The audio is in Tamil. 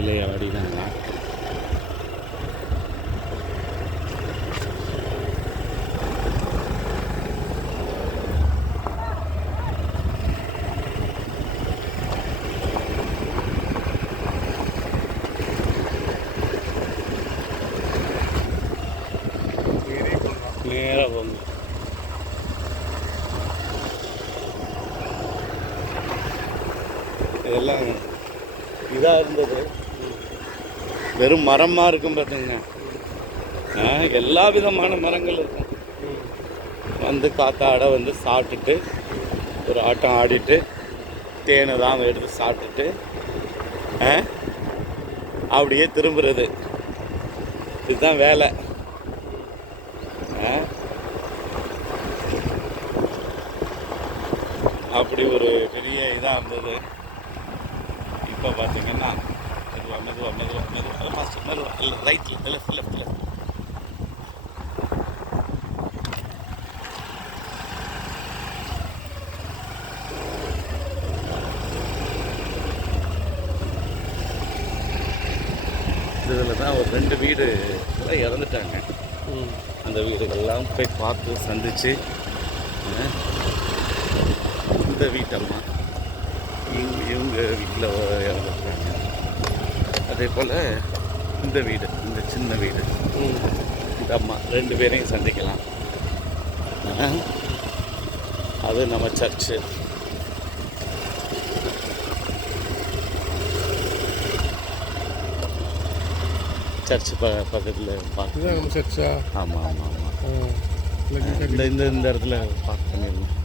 விளையாடினாங்க. நேராக போங்க. இதெல்லாம் இதாக இருந்தது, வெறும் மரமாக இருக்கும் பார்த்துங்க. எல்லா விதமான மரங்கள் இருக்கும். வந்து காத்தாட வந்து சாப்பிட்டுட்டு ஒரு ஆட்டம் ஆடிட்டு தேனை தான் எடுத்து சாப்பிட்டுட்டு அப்படியே திரும்புறது. இதுதான் வேலை. அப்படி ஒரு பெரிய இதாக இருந்தது. இப்போ பார்த்தீங்கன்னா மெதுவாக ஃபஸ்ட்டு மெதுவாக ரைட்டில் லெஃப்டில் இதில் தான் ஒரு 2 வீடு இறந்துட்டாங்க. அந்த வீடுகள்லாம் போய் பார்த்து சந்தித்து, இந்த வீட்டம்மா இவங்க வீட்டில் இறந்துட்டாங்க. அதே போல் இந்த வீடு, இந்த சின்ன வீடு, இந்த அம்மா 2 பேரையும் சந்திக்கலாம். அது நம்ம சர்ச்சு. சர்ச்சு பக்கத்தில் பார்த்து. சர்ச்சா? ஆமாம். இந்த இடத்துல பார்க் பண்ணியிருந்தோம்.